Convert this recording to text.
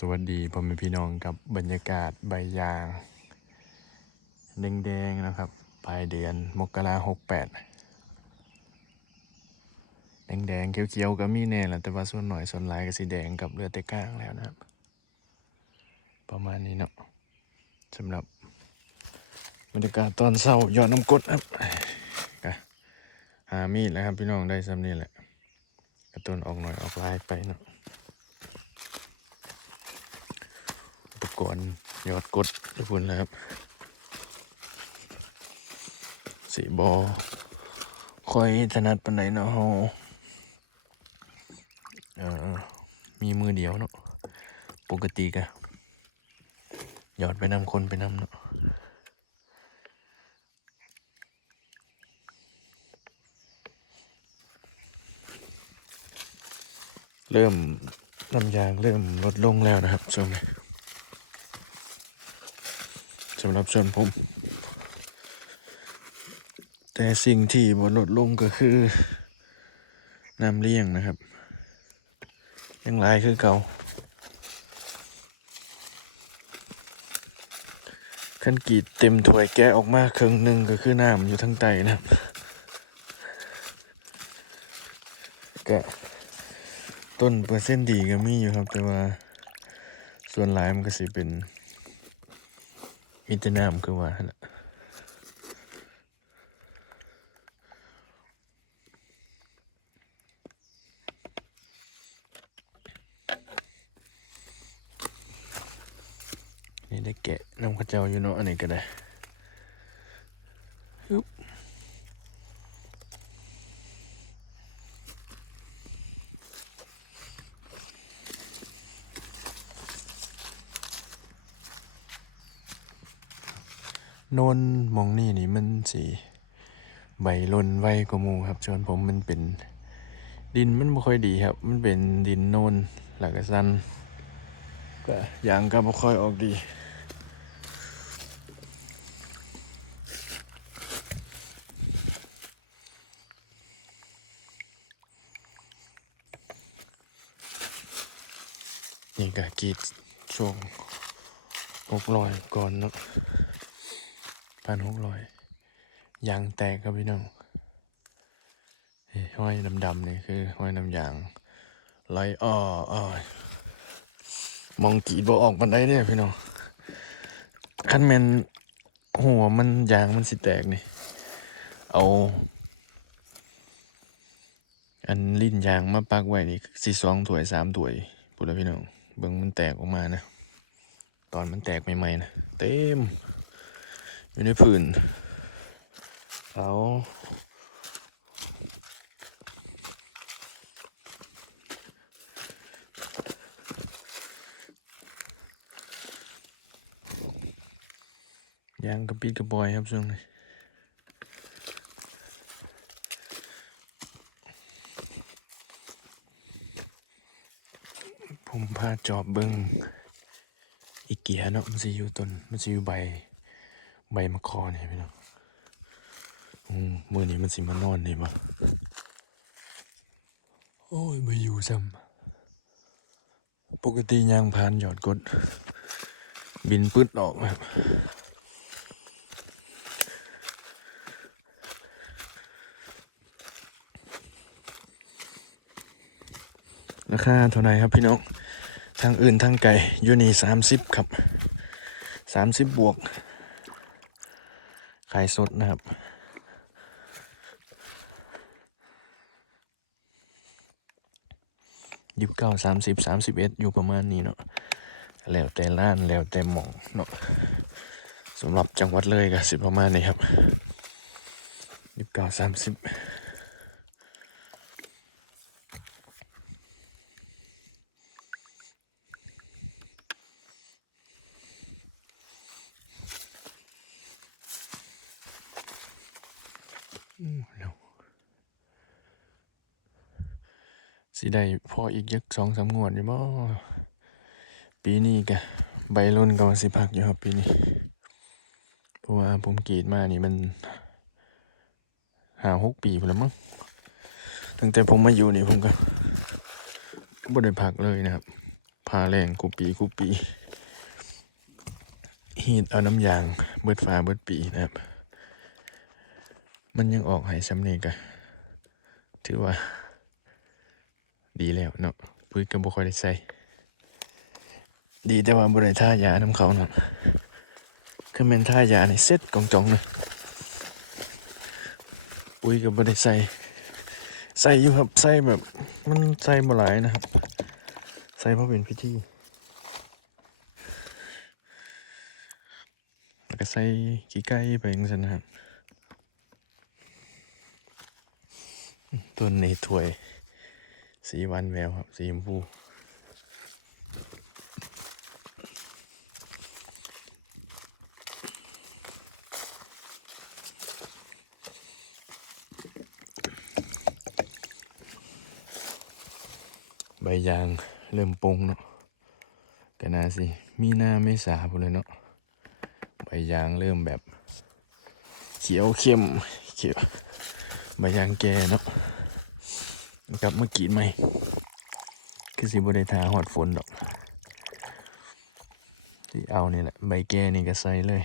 สวัสดีพ่อแม่พี่น้องกับบรรยากาศใบยางแดงๆนะครับ ปลายเดือนมกราหกแปดแดงๆเขียวๆก็มีแน่แหละแต่ว่าส่วนหน่อยส่วนหลายก็สีแดงกับเลือดต่ก้างแล้วนะครับ ประมาณนี้เนาะสำหรับบรรยากาศตอนเช้ายอดน้ำกดครับก็หามีดแล้วครับพี่น้องได้ซ้ำนี่แหละกระต้นออกหน่อยออกลายไปเนาะ อุป กรณ์ยอดกดทุกคนนะครับ สีบอค่อยถนัดปันไหนเนาะเฮาเอ่อมีมือเดียวเนาะปกติกะหยอดไปนำคนไปนำเนาะเริ่มน้ำยางเริ่มลดลงแล้วนะครับช่วงนี้ สำหรับส่วนผม แต่สิ่งที่บลดลงก็คือน้ำเลี้ยงนะครับ ยังหลายคือเก่าขั้นกรีดเต็มถ้วยแกะออกมาครึ่งหนึ่งก็คือน้ำอยู่ทั้งไตนะครับแกะต้นเปอร์เซ็นต์ดีก็มีอยู่ครับ แต่ว่าส่วนหลายมันก็สิเป็น มีแต่น้ำคือว่านะนี่ได้แกะน้ำข้าเจ้าอยู่เนาะอันนี้ก็ได้ฮึบ โนนมองนี่นี่มันสีใบลนไวกว่ามูครับส่วนผมมันเป็น ดินมันไม่ค่อยดีครับ มันเป็นดินโนนหลักสันก็ยางก็ไม่ค่อยออกดีนี่ก็กีดช่วงหกร้อยก่อนเนาะ พันหกร้อยยางแตกครับพี่น้องห้อยดำๆนี่คือห้อยน้ำยางไหลอ้ออ้อมองกีดบ่ออกมันได้เนี่ยพี่น้องคันแมนหัวมันยางมันสิแตกนี่ เอา อันลิ้นยางมาปักไว้นี่สิสองถวยสามถวยพูดแล้วพี่น้องเบิ่งมันแตกออกมานะ ตอนมันแตกใหม่ๆนะเต็ม อยู่ในผื่นเขายางกระปิดกระบอยครับช่วงนี้ผมพาจอบเบิงอีเกียเนาะมันจะอยู่ต้นมันจะอยู่ใบ ใบมะคอเนี่ยพี่น้องอืมมือนี้มันสิมานอนนี่บ่โอ้ยไม่อยู่ซ้ำปกติยางพานหยอดกด บินปืดออกแบบราคาเท่าไหร่ครับพี่น้อง ทางอื่นทางไกลอยู่นี่สามสิบครับสามสิบบวก ขายสดนะครับยี่สิบเก้าสามสิบสามสิบเอ็ดอยู่ประมาณนี้เนาะ แล้วแต่ล้านแล้วแต่หม่องเนาะสำหรับจังหวัดเลยก็สิประมาณนี้ครับยี่สิบเก้าสามสิบ อู้วสิได้พออีกยักสองสามงวดอยู่บ่ปีนี้กะใบล้นก็ว่าสิพักอยู่ครับปีนี้เพราะว่าผมกรีดมานี่มันหาหกปีพุ่นแล้วมั้งตั้งแต่ผมมาอยู่นี่ผมก็บ่ได้พักเลยนะครับพาแรงกูปีกูปีฮีดเอาน้ำยางเบิดฟ้าเบิดปีนะครับ มันยังออกให้สำเนีกอะถือว่า ดีแล้วเนาะปุ๋ยก็บ่ค่อยได้ใส่ดีแต่ว่าบ่ได้ท่ายาน้ำเขาเนาะคือแม่นท่ายาในเซ็ตกองจองเลยปุ๋ยก็บ่ได้ใส่ใส่อยู่ครับใส่แบบ มันใส่บ่หลายนะครับ ใส่เพราะเป็นพิธีแล้วก็ใส่ขี้ไก่ไปจังซั่นนะครับ ต้นในถวย สีวันแววครับ สีชมพูใบยางเริ่มปงเนาะก็น่าสิ มีหน้าไม่สาพุ่นเลยเนาะ ใบยางเริ่มแบบ เขียวเข้ม เขียว ใบยางแก่เนาะ กลับมากรีดใหมคือสิบได้ทาหอดฝนดอกที่เอานี่แหละใบแก่นี่ก็ใส่เลย